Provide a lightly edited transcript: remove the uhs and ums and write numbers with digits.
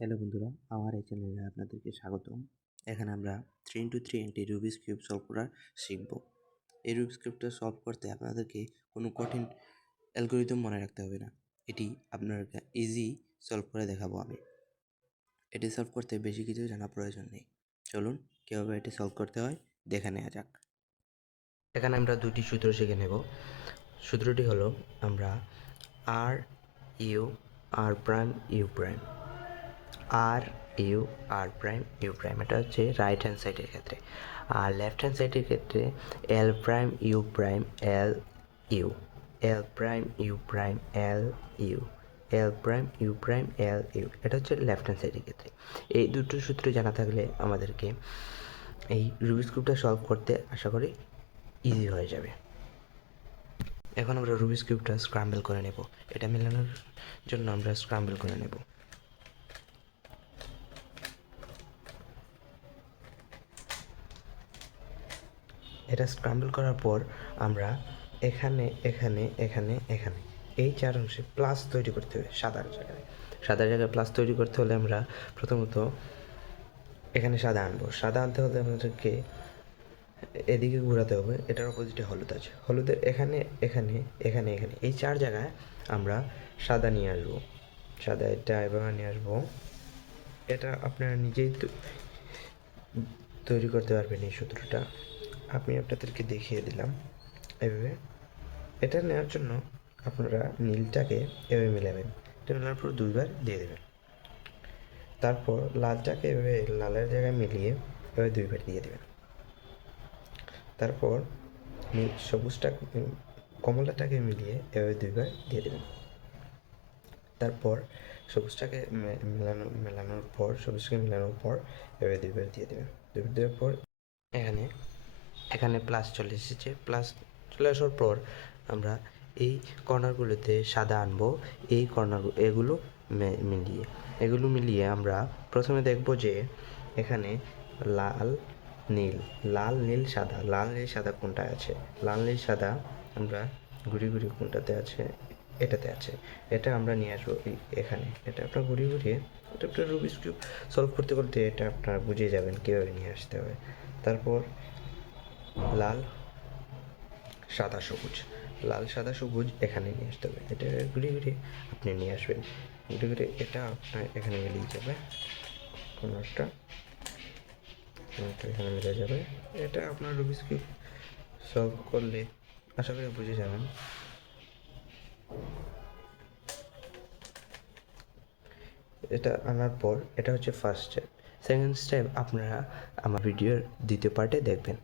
Hello বন্ধুরা, আমার এই চ্যানেলে আপনাদেরকে স্বাগতম। এখানে আমরা 3x3 একটি রুবিক্স কিউব সলভ করা শিখব। এই রুবিক্স কিউবটা সলভ করতে আপনাদেরকে কোনো কঠিন অ্যালগরিদম মনে রাখতে হবে না। এটি আপনাদেরকে ইজি সলভ করে দেখাবো আমি। এটি সলভ করতে বেশি কিছু জানা প্রয়োজন নেই। চলুন কীভাবে এটি সলভ করতে হয় দেখে নেওয়া যাক। এখানে আমরা দুটি সূত্র শিখে নেব। সূত্রটি হলো আমরা R U R prime U prime R U R prime U prime, এটা হচ্ছে রাইট হ্যান্ড সাইডের ক্ষেত্রে। আর লেফট হ্যান্ড সাইডের ক্ষেত্রে L prime U prime L U, L prime U prime L U, L prime U prime L U, এটা হচ্ছে left hand সাইডের ক্ষেত্রে। এই দুটো সূত্র জানা থাকলে আমাদেরকে এই রুবিক্স কিউবটা সলভ করতে আশা করি ইজি হয়ে যাবে। এখন আমরা রুবিক্স কিউবটা স্ক্রাম্বল করে নেব। এটা মেলানোর জন্য আমরা স্ক্রাম্বল করে নেব। এটা স্ক্রাম্বল করার পর আমরা এখানে এখানে এখানে এখানে এই চার অংশে প্লাস তৈরি করতে হবে। সাদার জায়গায় প্লাস তৈরি করতে হলে আমরা প্রথমত এখানে সাদা আনবো। সাদা আনতে হলে আমাদেরকে এদিকে ঘোরাতে হবে। এটার অপোজিটে হলুদ আছে, হলুদের এখানে এখানে এখানে এখানে এই চার জায়গায় আমরা সাদা নিয়ে আসবো। সাদা এটা এভাবে নিয়ে আসবো। এটা আপনারা নিজেই তৈরি করতে পারবেন। এই সূত্রটা আমি আপনাদেরকে দেখিয়ে দিলাম এভাবে। এটা নেওয়ার জন্য আপনারা নীলটাকে এভাবে মিলাবেন। এটা মেলানোর পর দুইবার দিয়ে দেবেন। তারপর লালটাকে এভাবে লালের জায়গায় মিলিয়ে এভাবে দুইবার দিয়ে দেবেন। তারপর সবুজটা কমলাটাকে মিলিয়ে এভাবে দুইবার দিয়ে দেবেন। তারপর সবুজটাকে মেলানোর পর এভাবে দুইবার দিয়ে দেবেন। দুইবার দেওয়ার পর এখানে প্লাস চলে এসেছে। প্লাস চলে আসার পর আমরা এই কর্নারগুলোতে সাদা আনবো। এই এগুলো মিলিয়ে আমরা প্রথমে দেখব যে এখানে লাল নীল সাদা কোনটায় আছে। লাল নীল সাদা আমরা ঘুরিয়ে কোনটাতে আছে, এটাতে আছে। এটা আমরা নিয়ে আসবো এখানে। এটা আপনার ঘুরিয়ে এটা আপনার রুবিক্স কিউব সলভ করতে করতে এটা আপনারা বুঝে যাবেন কীভাবে নিয়ে আসতে হবে। তারপর লাল সাদা সবুজ এখানে নিয়ে আসতে হবে। এটা ঘুরিয়ে আপনি নিয়ে আসবেন। ঘুরিয়ে এটা আপনার এখানে মিলিয়ে যাবে। কোনটা এখানে মিলে যাবে। এটা আপনার রুবিক্স কিউব সলভ করলে আশা করি বুঝে যাবেন। এটা আনার পর এটা হচ্ছে ফার্স্ট স্টেপ। সেকেন্ড স্টেপ আপনারা আমার ভিডিওর দ্বিতীয় পার্টে দেখবেন।